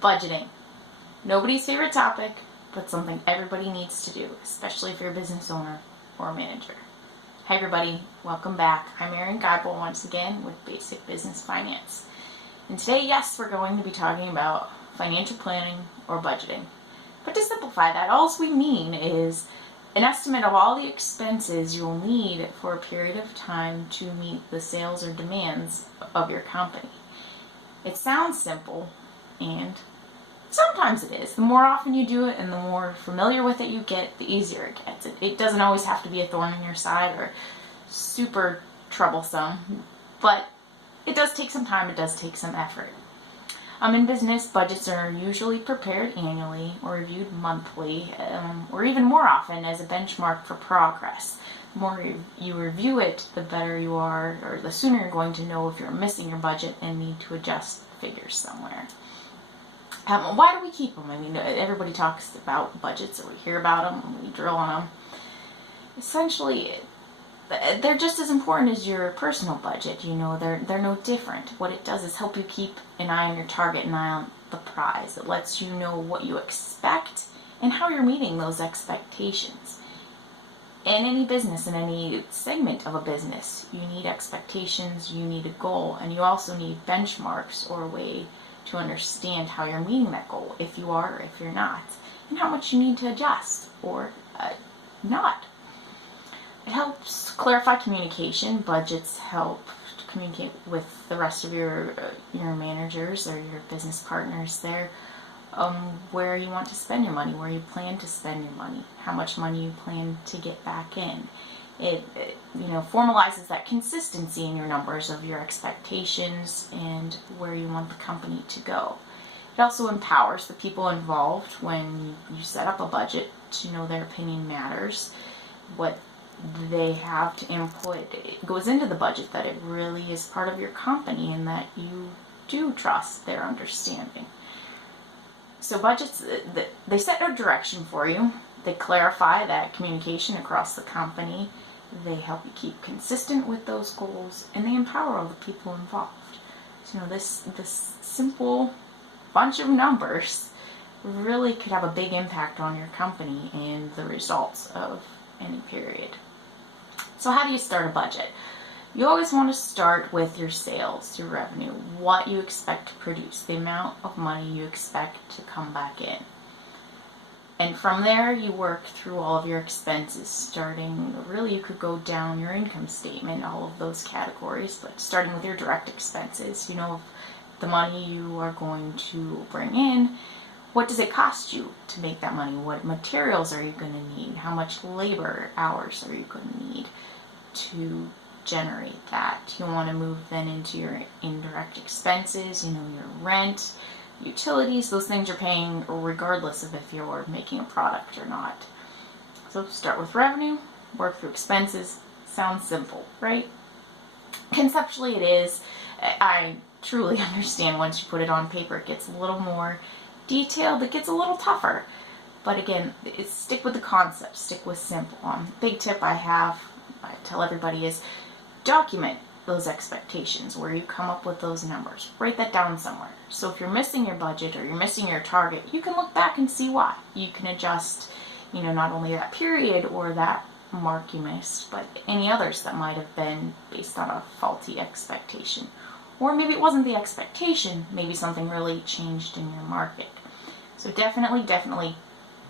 Budgeting. Nobody's favorite topic, but something everybody needs to do, especially if you're a business owner or a manager. Hi everybody, welcome back. I'm Erin Geibel once again with Basic Business Finance. And today, yes, we're going to be talking about financial planning or budgeting. But to simplify that, all we mean is an estimate of all the expenses you'll need for a period of time to meet the sales or demands of your company. It sounds simple, and sometimes it is. The more often you do it and the more familiar with it you get, the easier it gets. It doesn't always have to be a thorn in your side or super troublesome, but it does take some time, it does take some effort. In business, budgets are usually prepared annually or reviewed monthly, or even more often as a benchmark for progress. The more you review it, the better you are, or the sooner you're going to know if you're missing your budget and need to adjust figures somewhere. Why do we keep them? I mean, everybody talks about budgets, or we hear about them, and we drill on them. Essentially, they're just as important as your personal budget. You know, they're no different. What it does is help you keep an eye on your target and eye on the prize. It lets you know what you expect and how you're meeting those expectations. In any business, in any segment of a business, you need expectations, you need a goal, and you also need benchmarks or a way to understand how you're meeting that goal, if you are or if you're not, and how much you need to adjust or not. It helps clarify communication. Budgets help to communicate with the rest of your managers or your business partners there, where you want to spend your money, where you plan to spend your money, how much money you plan to get back in. It formalizes that consistency in your numbers of your expectations and where you want the company to go. It also empowers the people involved when you set up a budget to know their opinion matters, what they have to input. It goes into the budget that it really is part of your company and that you do trust their understanding. So budgets, they set a direction for you. They clarify that communication across the company. They help you keep consistent with those goals, and they empower all the people involved. So, this simple bunch of numbers really could have a big impact on your company and the results of any period. So how do you start a budget? You always want to start with your sales, your revenue, what you expect to produce, the amount of money you expect to come back in. And from there, you work through all of your expenses, you could go down your income statement, all of those categories, but starting with your direct expenses, the money you are going to bring in. What does it cost you to make that money? What materials are you going to need? How much labor hours are you going to need to generate that? You want to move then into your indirect expenses, your rent, utilities, those things you're paying regardless of if you're making a product or not. So start with revenue, work through expenses. Sounds simple, right? Conceptually it is. I truly understand once you put it on paper it gets a little more detailed, it gets a little tougher. But again, stick with the concept, stick with simple. Big tip I tell everybody is document those expectations, where you come up with those numbers. Write that down somewhere. So if you're missing your budget or you're missing your target, you can look back and see why. You can adjust, not only that period or that mark you missed, but any others that might have been based on a faulty expectation. Or maybe it wasn't the expectation, maybe something really changed in your market. So definitely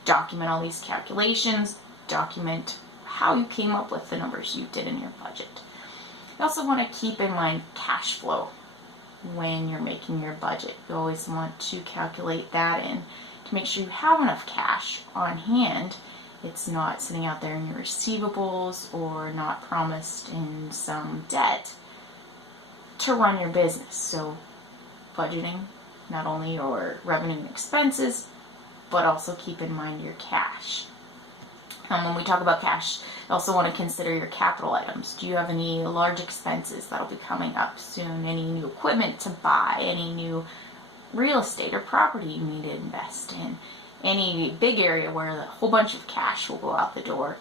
document all these calculations, document how you came up with the numbers you did in your budget. You also want to keep in mind cash flow when you're making your budget. You always want to calculate that in to make sure you have enough cash on hand. It's not sitting out there in your receivables or not promised in some debt to run your business. So budgeting not only your revenue and expenses, but also keep in mind your cash. When we talk about cash, you also want to consider your capital items. Do you have any large expenses that'll be coming up soon? Any new equipment to buy? Any new real estate or property you need to invest in? Any big area where a whole bunch of cash will go out the door?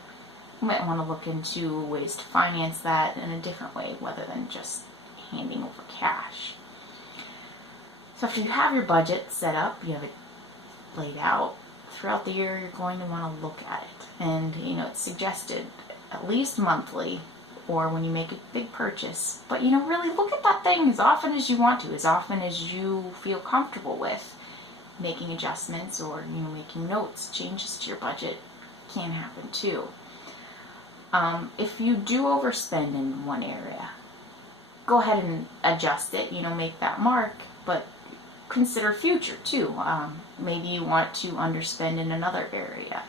You might want to look into ways to finance that in a different way, rather than just handing over cash. So after you have your budget set up, you have it laid out, throughout the year you're going to want to look at it. And it's suggested at least monthly or when you make a big purchase. But really look at that thing as often as you want to, as often as you feel comfortable with. Making adjustments or making notes, changes to your budget can happen too. If you do overspend in one area, go ahead and adjust it, make that mark, but consider future too. Maybe you want to underspend in another area.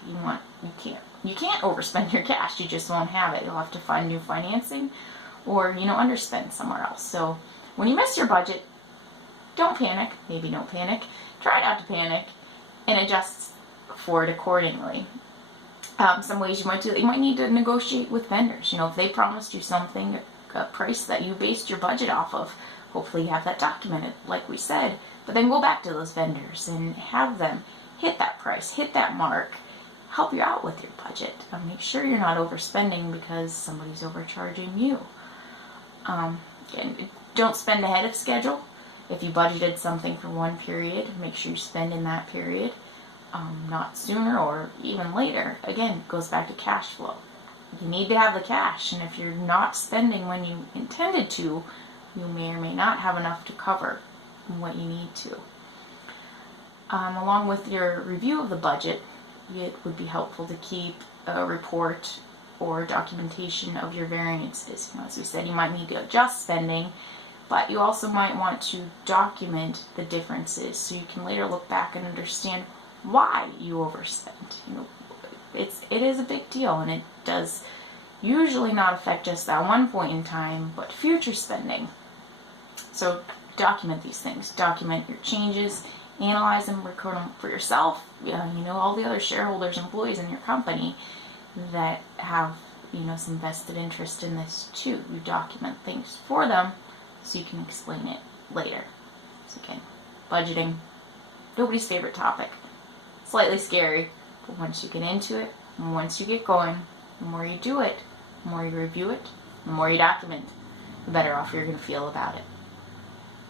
You can't overspend your cash. You just won't have it. You'll have to find new financing or underspend somewhere else. So when you miss your budget, don't panic. Maybe don't panic. Try not to panic and adjust for it accordingly. Some ways you might need to negotiate with vendors. If they promised you something, a price that you based your budget off of, hopefully you have that documented, like we said. But then go back to those vendors and have them hit that price, hit that mark, help you out with your budget. Make sure you're not overspending because somebody's overcharging you. Again, don't spend ahead of schedule. If you budgeted something for one period, make sure you spend in that period, not sooner or even later. Again, it goes back to cash flow. You need to have the cash, and if you're not spending when you intended to, you may or may not have enough to cover what you need to. Along with your review of the budget, it would be helpful to keep a report or documentation of your variances. As we said, you might need to adjust spending, but you also might want to document the differences so you can later look back and understand why you overspent. It is a big deal, and it does usually not affect just that one point in time, but future spending. So document these things. Document your changes, analyze them, record them for yourself. All the other shareholders, employees in your company that have some vested interest in this too. You document things for them so you can explain it later. So again, budgeting, nobody's favorite topic. Slightly scary, but once you get into it, and once you get going, the more you do it, the more you review it, the more you document, the better off you're going to feel about it.